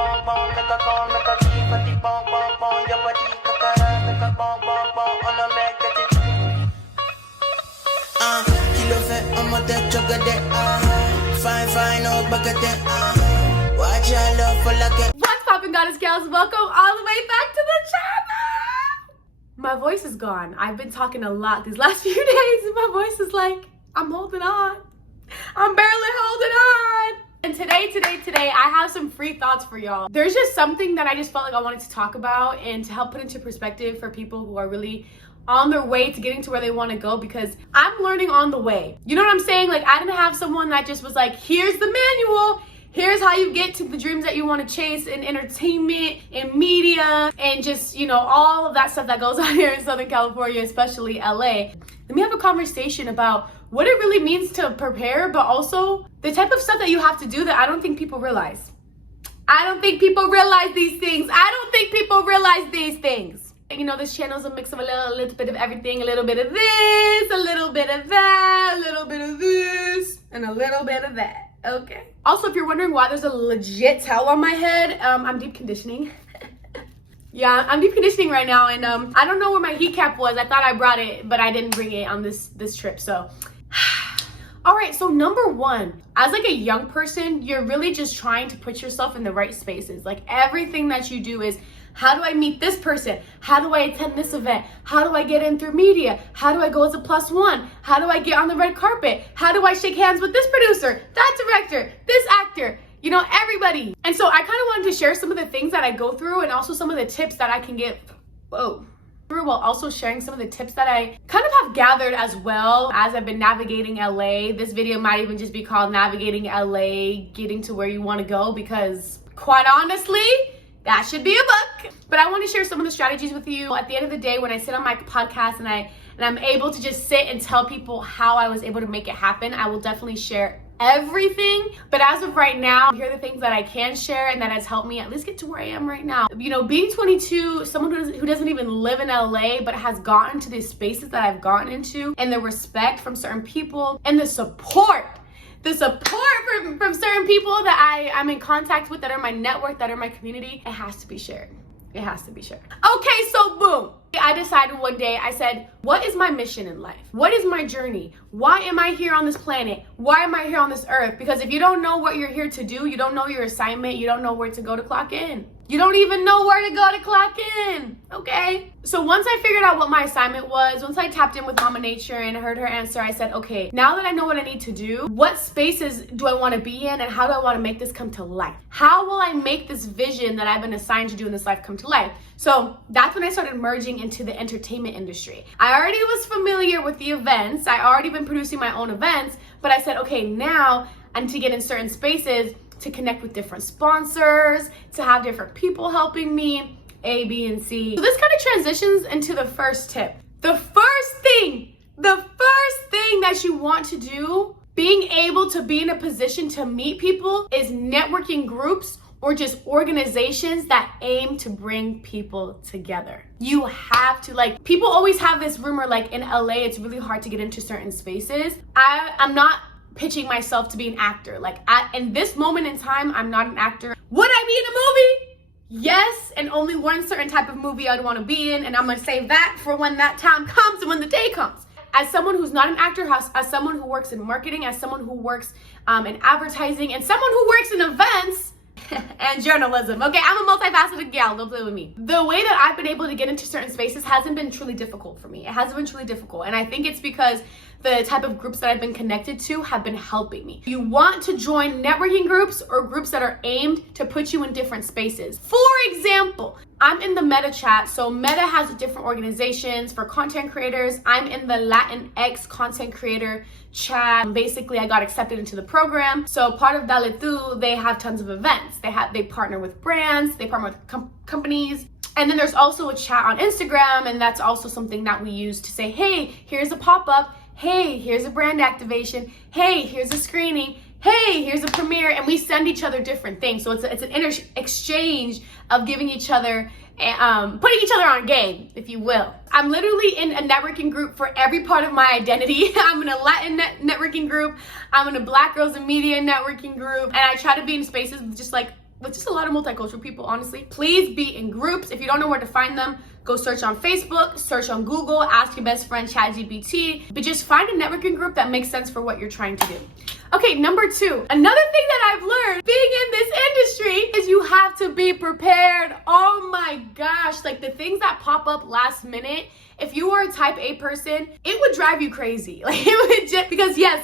What's poppin', goddess gals? Welcome all the way back to the channel. My voice is gone. I've been talking a lot these last few days and my voice is like, I'm holding on. I'm barely holding on. And today, I have some free thoughts for y'all. There's just something that I just felt like I wanted to talk about and to help put into perspective for people who are really on their way to getting to where they want to go, because I'm learning on the way. You know what I'm saying? Like, I didn't have someone that just was like, here's the manual. Here's how you get to the dreams that you want to chase in entertainment, in media, and just, you know, all of that stuff that goes on here in Southern California, especially LA. Let me have a conversation about what it really means to prepare, but also the type of stuff that you have to do that I don't think people realize. I don't think people realize these things. I don't think people realize these things. You know, this channel is a mix of a little bit of everything, a little bit of this, a little bit of that, a little bit of this, and a little bit of that. Okay. Also, if you're wondering why there's a legit towel on my head, I'm deep conditioning. Yeah, I'm deep conditioning right now, and I don't know where my heat cap was. I thought I brought it, but I didn't bring it on this trip. So, all right. So number one, as like a young person, you're really just trying to put yourself in the right spaces. Like, everything that you do is, how do I meet this person? How do I attend this event? How do I get in through media? How do I go as a +1? How do I get on the red carpet? How do I shake hands with this producer, that director, this actor? You know, everybody. And so I kind of wanted to share some of the things that I go through and also some of the tips that I can get through, while also sharing some of the tips that I kind of have gathered as well as I've been navigating LA. This video might even just be called Navigating LA, Getting to Where You Want to Go, because quite honestly, that should be a book. But I want to share some of the strategies with you. At the end of the day, when I sit on my podcast and I'm able to just sit and tell people how I was able to make it happen, I will definitely share everything. But as of right now, here are the things that I can share and that has helped me at least get to where I am right now. You know, being 22, someone who doesn't even live in LA, but has gotten to these spaces that I've gotten into, and the respect from certain people and the support from certain people that I'm in contact with, that are my network, that are my community, it has to be shared. It has to be shared. Okay, so boom. I decided one day, I said, what is my mission in life? What is my journey? Why am I here on this planet? Why am I here on this earth? Because if you don't know what you're here to do, you don't know your assignment, you don't know where to go to clock in. You don't even know where to go to clock in, okay? So once I figured out what my assignment was, once I tapped in with Mama Nature and heard her answer, I said, okay, now that I know what I need to do, what spaces do I want to be in, and how do I want to make this come to life? How will I make this vision that I've been assigned to do in this life come to life? So that's when I started merging into the entertainment industry. I already was familiar with the events. I already been producing my own events, but I said, okay, now I need to get in certain spaces to connect with different sponsors, to have different people helping me, A, B, and C. So this kind of transitions into the first tip. The first thing that you want to do, being able to be in a position to meet people, is networking groups or just organizations that aim to bring people together. You have to, like, people always have this rumor, like, in LA, it's really hard to get into certain spaces. I'm not pitching myself to be an actor. Like, in this moment in time, I'm not an actor. Would I be in a movie? Yes, and only one certain type of movie I'd want to be in, and I'm gonna save that for when that time comes and when the day comes. As someone who's not an actor, as someone who works in marketing, as someone who works in advertising, and someone who works in events and journalism. Okay, I'm a multifaceted gal, don't play with me. The way that I've been able to get into certain spaces hasn't been truly difficult for me. It hasn't been truly difficult, and I think it's because the type of groups that I've been connected to have been helping me. You want to join networking groups or groups that are aimed to put you in different spaces. For example, I'm in the Meta chat. So Meta has different organizations for content creators. I'm in the Latinx content creator chat. Basically, I got accepted into the program. So part of Dale Tu, they have tons of events. They partner with brands, they partner with companies. And then there's also a chat on Instagram, and that's also something that we use to say, hey, here's a pop-up. Hey, here's a brand activation. Hey, here's a screening. Hey, here's a premiere. And we send each other different things. So it's an exchange of giving each other, putting each other on game, if you will. I'm literally in a networking group for every part of my identity. I'm in a Latin networking group. I'm in a Black Girls in Media networking group. And I try to be in spaces with just like with just a lot of multicultural people, honestly. Please be in groups. If you don't know where to find them, go search on Facebook, search on Google, ask your best friend ChatGPT, but just find a networking group that makes sense for what you're trying to do. Okay, number 2, another thing that I've learned being in this industry is you have to be prepared. Oh my gosh, like the things that pop up last minute, if you are a type A person, it would drive you crazy. Like it would just, because yes,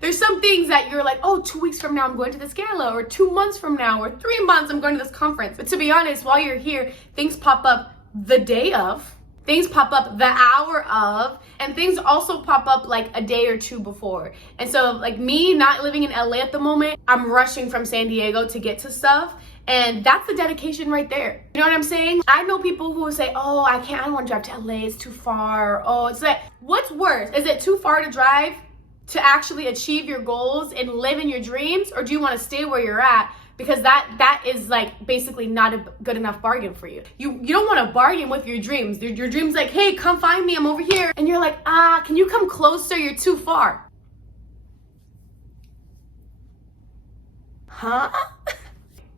there's some things that you're like, oh, 2 weeks from now I'm going to this gala, or 2 months from now, or 3 months I'm going to this conference. But to be honest, while you're here, things pop up the day of, things pop up the hour of, and things also pop up like a day or 2 before. And so like me not living in LA at the moment, I'm rushing from San Diego to get to stuff. And that's the dedication right there. You know what I'm saying? I know people who say, oh, I don't want to drive to LA, it's too far. Oh, it's like, what's worse? Is it too far to drive to actually achieve your goals and live in your dreams? Or do you want to stay where you're at? Because that is like basically not a good enough bargain for you. You don't want to bargain with your dreams. Your dream's like, hey, come find me, I'm over here. And you're like, can you come closer? You're too far. Huh?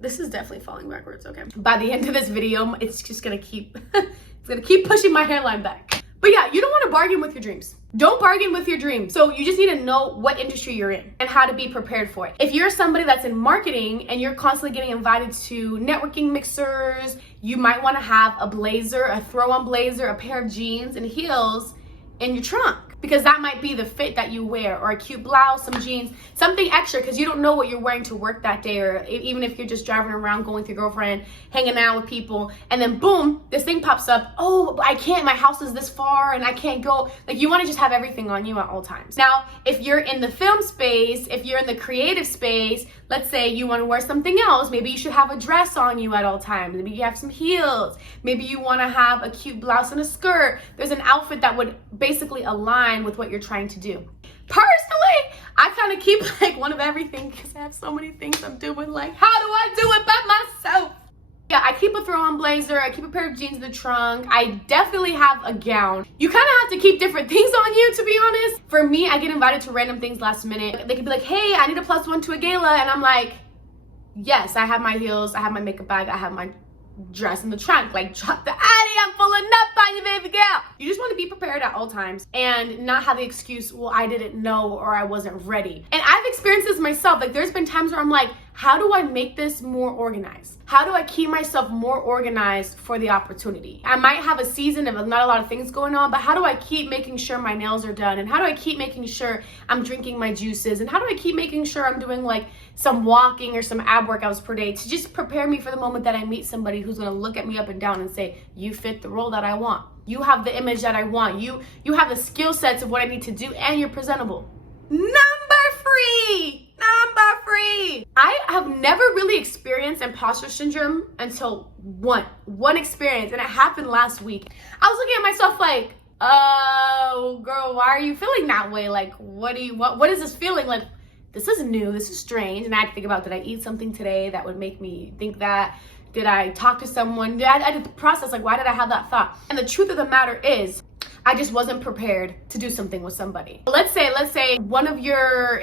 This is definitely falling backwards, okay? By the end of this video, it's just gonna keep, it's gonna keep pushing my hairline back. But yeah, you don't wanna bargain with your dreams. Don't bargain with your dreams. So you just need to know what industry you're in and how to be prepared for it. If you're somebody that's in marketing and you're constantly getting invited to networking mixers, you might wanna have a blazer, a throw-on blazer, a pair of jeans and heels in your trunk, because that might be the fit that you wear, or a cute blouse, some jeans, something extra, because you don't know what you're wearing to work that day, or even if you're just driving around going with your girlfriend, hanging out with people, and then boom, this thing pops up, oh, I can't, my house is this far and I can't go. Like, you want to just have everything on you at all times. Now, if you're in the film space, if you're in the creative space, let's say you want to wear something else, maybe you should have a dress on you at all times, maybe you have some heels, maybe you want to have a cute blouse and a skirt. There's an outfit that would basically align with what you're trying to do. Personally, I kind of keep like one of everything, because I have so many things I'm doing. Like, how do I do it by myself? Yeah, I keep a throw-on blazer, I keep a pair of jeans in the trunk, I definitely have a gown. You kind of have to keep different things on you, to be honest. For me, I get invited to random things last minute. They could be like, hey, I need a +1 to a gala, and I'm like, yes, I have my heels, I have my makeup bag, I have my dress in the trunk. Like, drop the Addy, I'm pulling up on you, baby girl. You just want to be prepared at all times and not have the excuse, well, I didn't know, or I wasn't ready. And I've experienced this myself. Like, there's been times where I'm like, how do I make this more organized? How do I keep myself more organized for the opportunity? I might have a season of not a lot of things going on, but how do I keep making sure my nails are done? And how do I keep making sure I'm drinking my juices? And how do I keep making sure I'm doing like some walking or some ab workouts per day to just prepare me for the moment that I meet somebody who's gonna look at me up and down and say, you fit the role that I want. You have the image that I want. You have the skill sets of what I need to do, and you're presentable. Number 3. I have never really experienced imposter syndrome until one experience, and it happened last week. I was looking at myself like, oh girl, why are you feeling that way? Like, what is this feeling? Like, this is new, this is strange. And I had to think about, did I eat something today that would make me think that? Did I talk to someone? I did the process, like, why did I have that thought? And the truth of the matter is, I just wasn't prepared to do something with somebody. Let's say one of your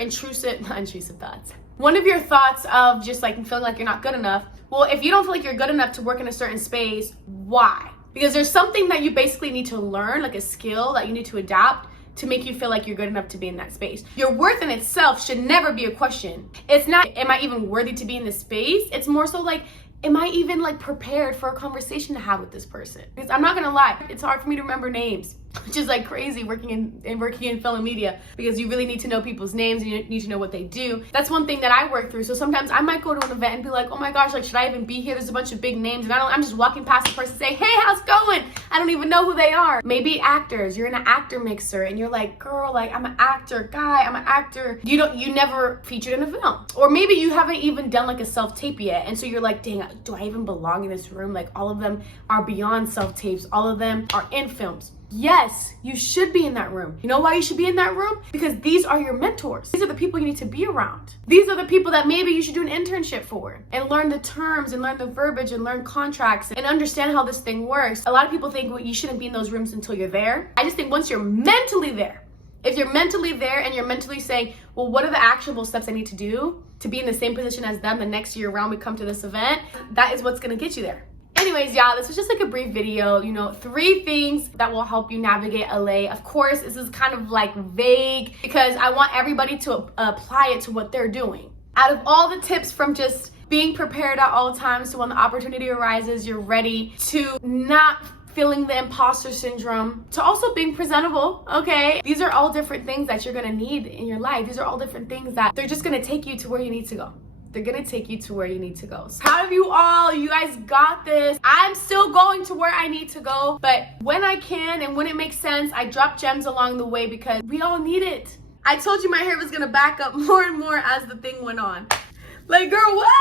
one of your thoughts of just like feeling like you're not good enough. Well, if you don't feel like you're good enough to work in a certain space, why? Because there's something that you basically need to learn, like a skill that you need to adapt to make you feel like you're good enough to be in that space. Your worth in itself should never be a question. It's not, am I even worthy to be in this space? It's more so like, am I even like prepared for a conversation to have with this person? Because I'm not gonna lie, it's hard for me to remember names, which is like crazy working in film and media, because you really need to know people's names and you need to know what they do. That's one thing that I work through. So sometimes I might go to an event and be like, oh my gosh, like, should I even be here? There's a bunch of big names and I'm just walking past the person saying, hey, how's it going? I don't even know who they are. Maybe actors, you're in an actor mixer and you're like, girl, like, I'm an actor, guy, I'm an actor. You never featured in a film. Or maybe you haven't even done like a self-tape yet. And so you're like, dang, do I even belong in this room? Like, all of them are beyond self-tapes. All of them are in films. Yes, you should be in that room. You know why you should be in that room? Because these are your mentors. These are the people you need to be around. These are the people that maybe you should do an internship for and learn the terms and learn the verbiage and learn contracts and understand how this thing works. A lot of people think, well, you shouldn't be in those rooms until you're there. I just think once you're mentally there, If you're mentally there and you're mentally saying, well, what are the actionable steps I need to do to be in the same position as them the next year around we come to this event, that is what's gonna get you there. Anyways, y'all, this was just like a brief video, 3 things that will help you navigate LA. Of course, this is kind of like vague because I want everybody to apply it to what they're doing. Out of all the tips, from just being prepared at all times so when the opportunity arises, you're ready, to not feeling the imposter syndrome, to also being presentable, okay? These are all different things that you're gonna need in your life. These are all different things that they're just gonna take you to where you need to go. They're gonna take you to where you need to go. So proud of you all. You guys got this. I'm still going to where I need to go, but when I can and when it makes sense, I drop gems along the way because we all need it. I told you my hair was gonna back up more and more as the thing went on. Like, girl, what?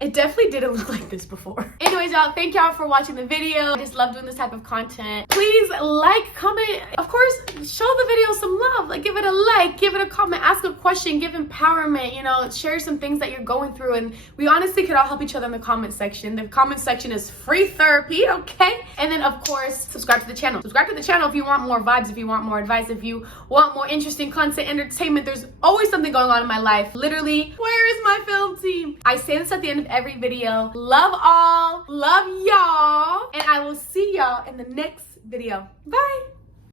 It definitely didn't look like this before. Anyways, y'all, thank y'all for watching the video. I just love doing this type of content. Please like, comment, of course, show the video some love. Like, give it a like, give it a comment, ask a question, give empowerment, share some things that you're going through. And we honestly could all help each other in the comment section. The comment section is free therapy, okay? And then, of course, subscribe to the channel. Subscribe to the channel if you want more vibes, if you want more advice, if you want more interesting content, entertainment. There's always something going on in my life. Literally, where is my film team? I say this at the end of every video. Love all, love y'all, and I will see y'all in the next video. Bye.